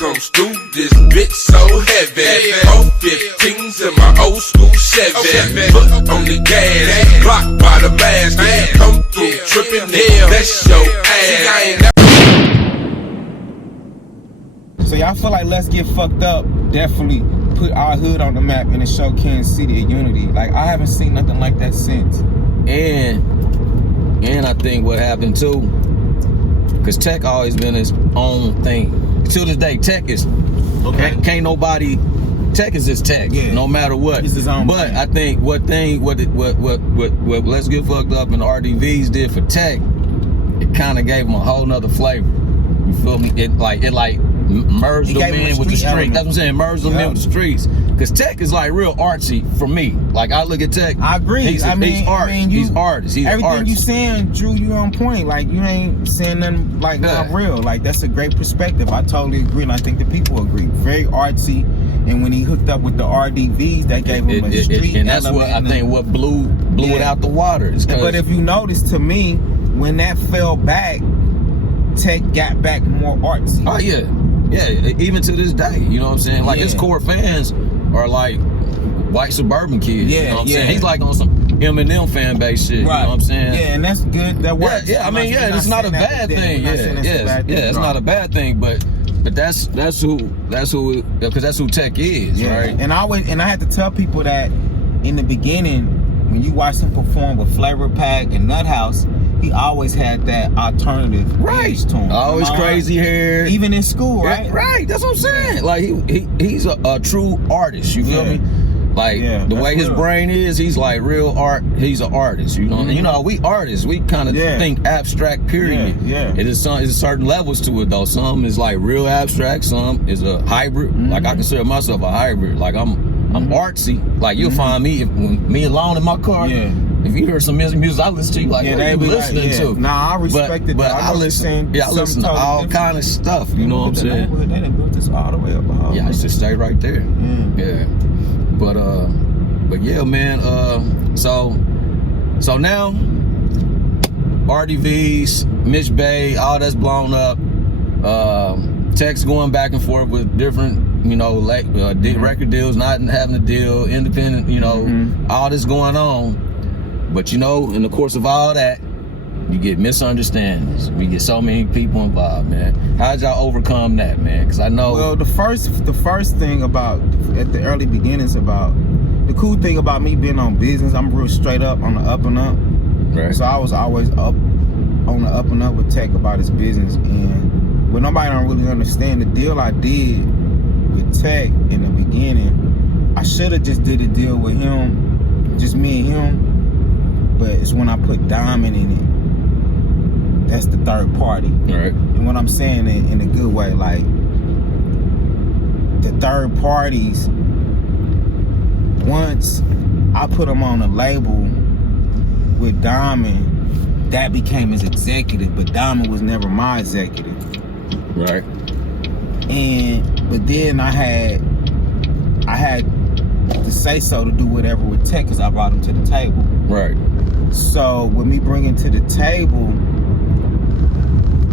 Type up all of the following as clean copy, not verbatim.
comes through this bitch so heavy. 415s in my old school Chevy. Foot on the gas, blocked by the mask. Come through tripping, that's your ass. So y'all feel like Let's Get Fucked Up definitely put our hood on the map and it showed Kansas City a unity. Like, I haven't seen nothing like that since. And I think what happened too, because Tech always been his own thing. To this day, Tech is can't nobody. Tech is just Tech, no matter what. It's his own but thing. I think what Let's Get Fucked Up and RDVS did for Tech, it kind of gave him a whole nother flavor. You feel me? It merged them in with the street. That's what I'm saying. Merged them in with the streets. Because Tech is like real artsy for me. Like, I look at Tech. I agree. He's artist. He's everything you saying, Drew, you on point. Like, you ain't saying nothing like not real. Like, that's a great perspective. I totally agree, and I think the people agree. Very artsy. And when he hooked up with the RDVs, that gave him a street and that's what I think what blew it out the water. But if you notice, to me, when that fell back, Tech got back more artsy. Oh yeah. Yeah, even to this day, you know what I'm saying? Like, his core fans are like white suburban kids. You know what I'm saying? He's like on some Eminem fan base shit. Right. You know what I'm saying? Yeah, and that's good. That works. Yeah, I mean, it's not a bad thing. It's not a bad thing, but that's who because that's who Tech is, right? And I had to tell people that in the beginning, when you watch him perform with Flavor Pack and Nut House, he always had that alternative image to him. Always crazy hair. Even in school, right? Right, that's what I'm saying. Like, he's a true artist, you feel me? Like, the way his brain is, he's like real art. He's an artist, you know? And you know, we artists, we kind of think abstract, period. It is certain levels to it, though. Some is like real abstract, some is a hybrid. Like, I consider myself a hybrid. Like, I'm artsy. Like, you'll find me, when me alone in my car, if you hear some music, I listen to you like, what are you listening to? Nah, I respect it. But I listen to all kind of stuff, you know what I'm saying? They done built this all the way up. Yeah, I used to stay right there. Yeah. But yeah, man, so now RDVs, Mitch Bay, all that's blown up. Tech's going back and forth with different, you know, like record deals, not having a deal, independent, you know, all this going on. But you know, in the course of all that, you get misunderstandings. We get so many people involved, man. How'd y'all overcome that, man? Because I know. Well, the first thing about, at the early beginnings, about the cool thing about me being on business, I'm real straight up on the up and up. Right. So I was always up on the up and up with Tech about his business, and but nobody don't really understand the deal I did with Tech in the beginning. I should have just did a deal with him, just me and him. But it's when I put Diamond in it, that's the third party. Right. And what I'm saying in a good way, like, the third parties, once I put them on a label with Diamond, that became his executive, but Diamond was never my executive. Right. But then I had to say so to do whatever with Tech, because I brought him to the table. Right. So with me bringing to the table,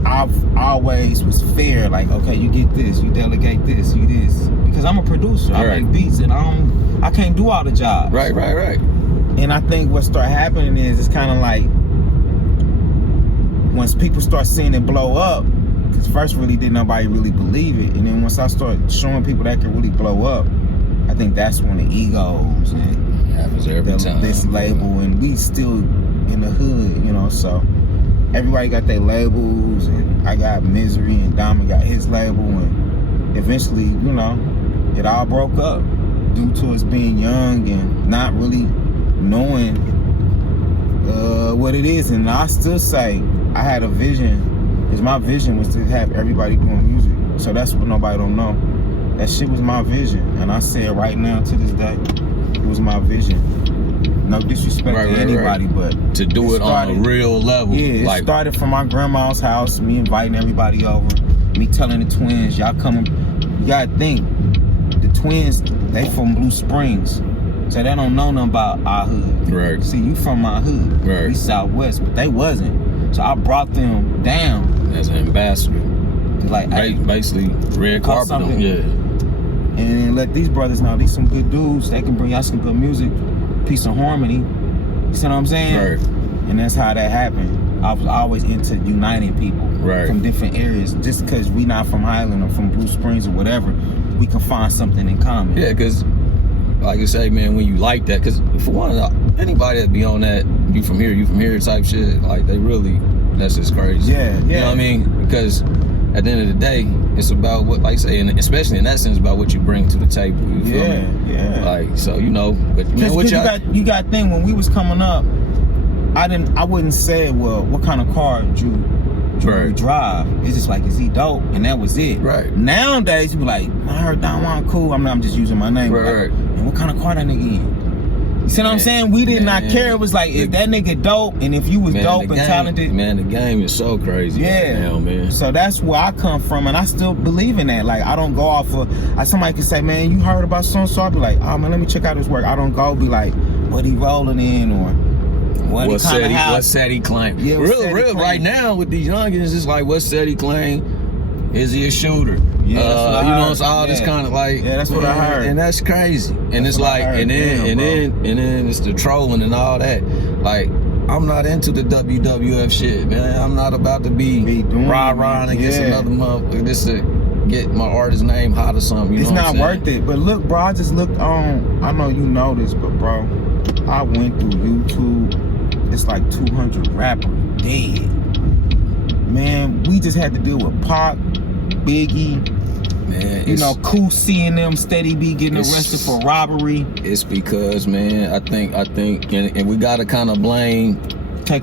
I've always was fair. Like, okay, you get this, you delegate this, you this, because I'm a producer. I make beats, and I can't do all the jobs. Right. And I think what started happening is it's kind of like once people start seeing it blow up, because first really didn't nobody really believe it, and then once I start showing people that can really blow up, I think that's when the egos and happens every time. This label, and we still in the hood, you know, so everybody got their labels, and I got Misery, and Diamond got his label, and eventually, you know, it all broke up due to us being young and not really knowing what it is. And I still say I had a vision, because my vision was to have everybody doing music. So that's what nobody don't know. That shit was my vision, and I say it right now to this day. It was my vision. No disrespect to anybody, but to do it on a real level. Yeah, it started from my grandma's house, me inviting everybody over, me telling the twins, y'all coming. You gotta think, the twins, they from Blue Springs, so they don't know nothing about our hood. Right. See, you from my hood. Right. We Southwest, but they wasn't. So I brought them down as an ambassador. to like basically red carpet them, yeah. And let these brothers know these some good dudes. They can bring y'all some good music, peace and harmony. You see what I'm saying? Right. And that's how that happened. I was always into uniting people from different areas. Just because we not from Highland or from Blue Springs or whatever, we can find something in common. Yeah, because like you say, man, when you like that, because for one, anybody that be on that, you from here type shit, like they really, that's just crazy. Yeah. You know what I mean? Because at the end of the day, it's about what, like I say, and especially in that sense, about what you bring to the table. You feel me? Yeah. Like, so, you know, but man, what you got thing, when we was coming up, I wouldn't say, well, what kind of car Drew drive? It's just like, is he dope? And that was it. Right. Nowadays, you be like, I heard Don Juan cool. I'm just using my name. Right. Like, and what kind of car that nigga in? You see what I'm saying? We did not care. It was like, if that nigga dope, and if you was dope and talented. Man, the game is so crazy right now, man. So that's where I come from, and I still believe in that. Like, I don't go off of, somebody can say, man, you heard about so-and-so? I'll be like, oh, man, let me check out his work. I don't go be like, what he rolling in, or what said he claim? Yeah, real right now with these youngins, it's like, what said he claim? Is he a shooter? Yeah, you know, it's all this kind of like, that's what I heard, and that's crazy. And it's like, and then it's the trolling and all that. Like, I'm not into the WWF shit, man. I'm not about to be rah-rahing against another motherfucker just to get my artist name hot or something. It's not worth it. But look, bro, I just looked on. I know you know this, but bro, I went through YouTube. It's like 200 rappers dead. Man, we just had to deal with Pac, Biggie. Man, you know, Cool seeing them steady be getting arrested for robbery. It's because, man, I think, and we gotta kind of blame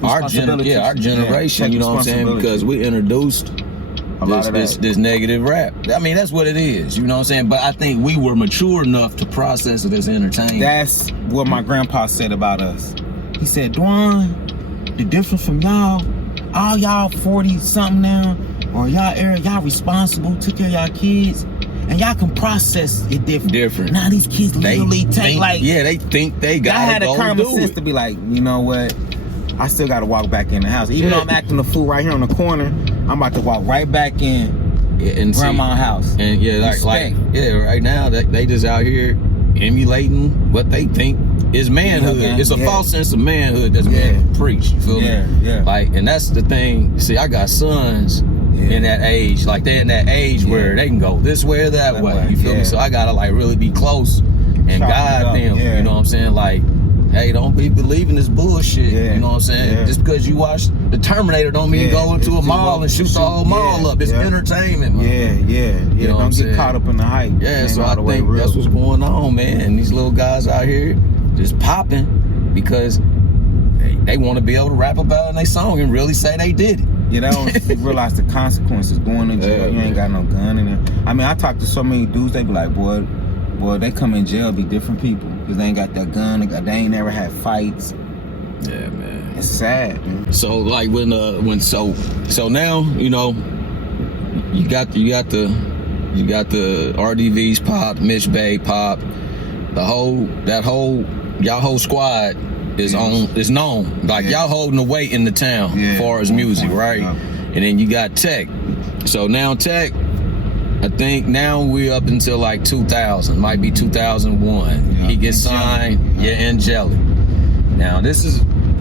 our generation. You know what I'm saying? Because we introduced this negative rap. I mean, that's what it is. You know what I'm saying? But I think we were mature enough to process it as entertainment. That's what my grandpa said about us. He said, Juan, the difference from y'all, all y'all 40 something now, or y'all responsible, took care of y'all kids, and y'all can process it different. Now these kids literally they think they gotta I had a common sense to be like, you know what? I still gotta walk back in the house. Even though I'm acting a fool right here on the corner, I'm about to walk right back in grandma's house. And right now they just out here emulating what they think is manhood. It's a false sense of manhood that's being preached. You feel me? Like, and that's the thing. See, I got sons in that age, like they're in that age where they can go this way or that way. You feel me? So I gotta like really be close and guide them. You know what I'm saying? Like, hey, don't be believing this bullshit. You know what I'm saying? Just because you watch the Terminator don't mean go into a mall and shoot the whole mall up. It's entertainment, man. You know don't get caught up in the hype. So I think that's what's going on, man. And these little guys out here just popping because they want to be able to rap about it in their song and really say they did it. You know, you realize the consequences going to jail. You ain't got no gun in there. I mean, I talk to so many dudes, they be like, boy, they come in jail, be different people. Because they ain't got that gun, they ain't never had fights. Yeah, man. It's sad, man. So like so now, you know, you got the RDVS pop, Mitch Bay pop, y'all whole squad is known. Like y'all holding the weight in the town as far as music, right? And then you got Tech. So now Tech, I think now we're up until like 2000, might be 2001. He gets signed, Angelic. Now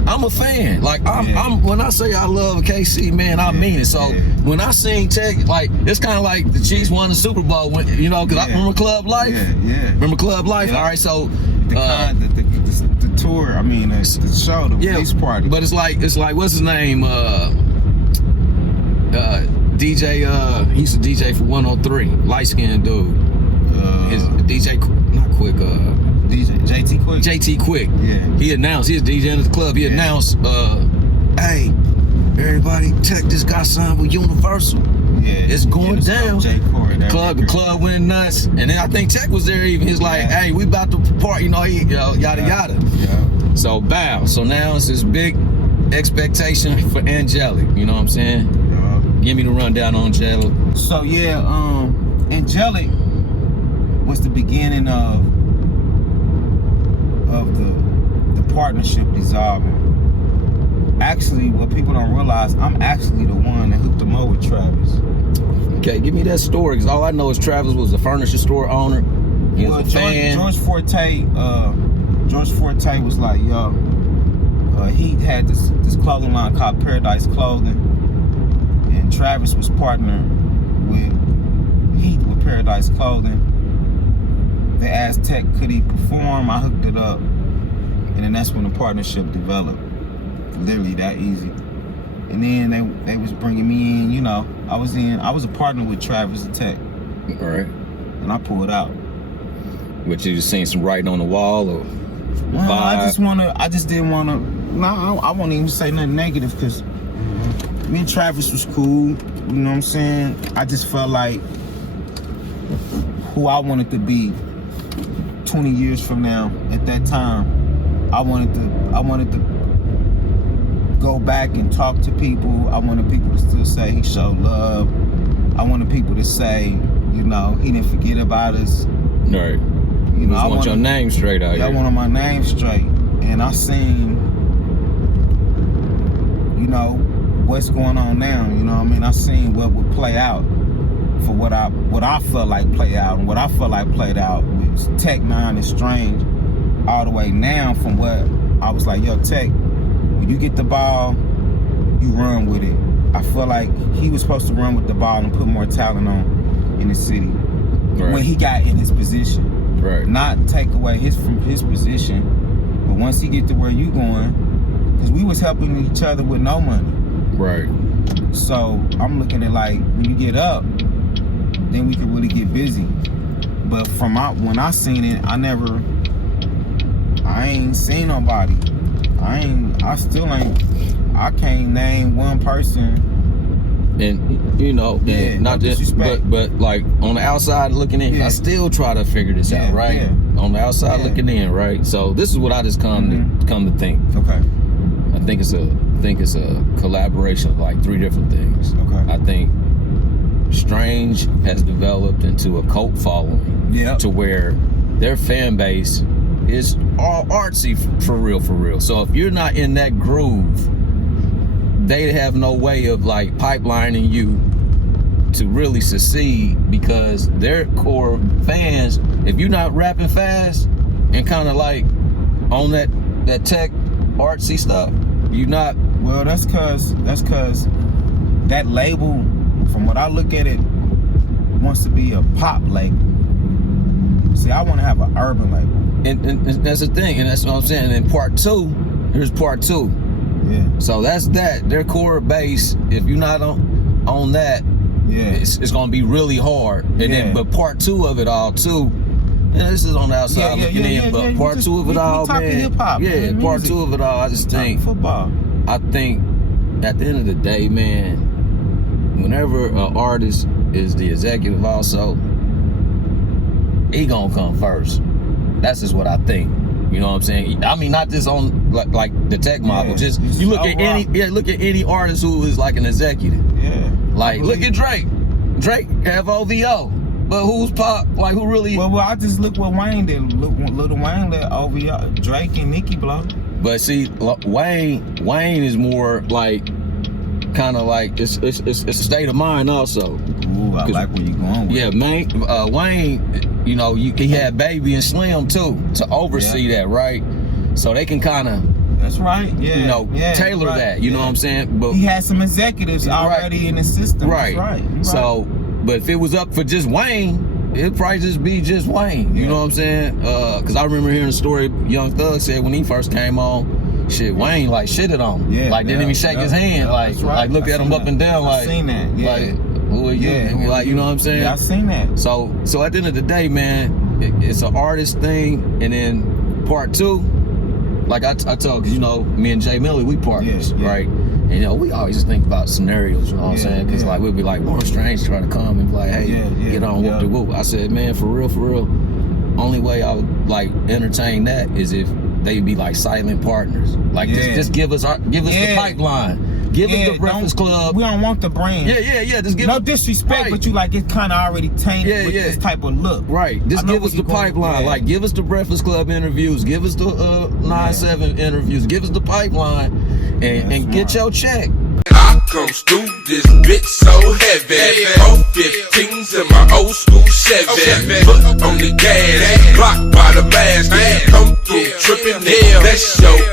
I'm a fan. Like I'm when I say I love KC, man, I mean it. So when I sing Tech, like it's kind of like the Chiefs won the Super Bowl, when, you know, because I remember Club Life. Remember Club Life? All right, so the tour, I mean the show, the release party. But it's like what's his name? DJ, he used to DJ for 103, light skinned dude. His DJ, not Quick, DJ JT Quick. JT Quick. He announced, he was DJing at the club. He announced, hey, everybody, Tech just got signed with Universal. It's going down. The club went nuts, and then I think Tech was there even. He's like, hey, we about to party, you know, yada yada. So bow. So now it's this big expectation for Angelic. You know what I'm saying? Give me the rundown on Angelic. So Angelic was the beginning of the partnership dissolving. Actually, what people don't realize, I'm actually the one that hooked them up with Travis. Okay, give me that story, because all I know is Travis was a furniture store owner. He was a fan. George Forte was like, yo, he had this clothing line called Paradise Clothing, and Travis was partnered with Paradise Clothing. They asked Tech, could he perform? I hooked it up, and then that's when the partnership developed. Literally that easy. And then they was bringing me in, you know. I was a partner with Travis and Tech. All right. And I pulled out. But you just seen some writing on the wall, or well, I just didn't wanna. No, I won't even say nothing negative, because me and Travis was cool. You know what I'm saying? I just felt like who I wanted to be 20 years from now. At that time, I wanted to go back and talk to people. I wanted people to still say he showed love. I wanted people to say, you know, he didn't forget about us. Right. You know, I want your name straight out here. I wanted my name straight. And I seen, you know, what's going on now. You know what I mean? I seen what would play out for what I felt like play out. And what I felt like played out was Tech N9NE and Strange all the way now from what I was like, yo, Tech, when you get the ball, you run with it. I feel like he was supposed to run with the ball and put more talent on in the city when he got in his position. Right. Not take away from his position, but once he get to where you going, because we was helping each other with no money. Right. So I'm looking at like, when you get up, then we can really get busy. But from when I seen it, I ain't seen nobody. I can't name one person. And you know, yeah, not no just, but like on the outside looking in, I still try to figure this out, right? Yeah. On the outside looking in, right? So this is what I just come to think. Okay. I think it's a collaboration of like 3 different things. Okay. I think Strange has developed into a cult following. Yeah. To where their fan base is all artsy for real. So if you're not in that groove, they have no way of like pipelining you to really succeed, because their core fans, if you're not rapping fast and kind of like on that tech artsy stuff, you're not. Well, that's cause that label, from what I look at it, wants to be a pop label. See, I want to have an urban label. And that's the thing, and that's what I'm saying. And then here's part two. Yeah. So that's that. Their core base, if you're not on that, it's gonna be really hard. And then, but part 2 of it all too. Yeah, this is on the outside looking in, but part 2 of it all, man. Hip-hop, man, part music. 2 of it all. I just think football. I think at the end of the day, man, whenever an artist is the executive, also, he gonna come first. That's just what I think. You know what I'm saying? I mean, not just on like the tech model. Just you look at any artist who is like an executive. Yeah. Like look at Drake. Drake have OVO, but who's pop? Like who really? Well, I just look what Wayne did. Lil Wayne let OVO. Drake and Nicki blow. But see, Wayne is more like kind of like it's a state of mind also. Ooh, I like where you going with. Yeah, man. Wayne. You know, he had Baby and Slim too to oversee that, right? So they can kind of, that's right, you know, tailor that. You know what I'm saying? But he had some executives already in the system. Right. That's right. So, but if it was up for just Wayne, it'd probably just be just Wayne. You know what I'm saying? Because I remember hearing a story Young Thug said when he first came on. Shit, Wayne like shitted on him. Like didn't even shake his hand. Like looked at him up and down. Like I seen that. Yeah. Like, who are you? Like, you know what I'm saying? Yeah, I seen that. So at the end of the day, man, it's an artist thing. And then part 2, like I told you, know, me and Jay Miller, we partners, right? And you know, we always think about scenarios. You know what I'm saying? Because like we'll be like, Warren Strange trying to come and be like, hey, get on whoop de whoop. I said, man, for real. Only way I would like entertain that is if they be like silent partners. Like just give us the pipeline. Give us the Breakfast Club. We don't want the brand. Yeah. Just give no disrespect, but you like it's kind of already tainted with this type of look. Right. Just give us the pipeline. Like give us the Breakfast Club interviews. Give us the 9-7 interviews. Give us the pipeline and get your check. comes through this bitch so heavy. 415s in my old school Chevy. Foot on the gas, blocked by the mask. Come through tripping, that's your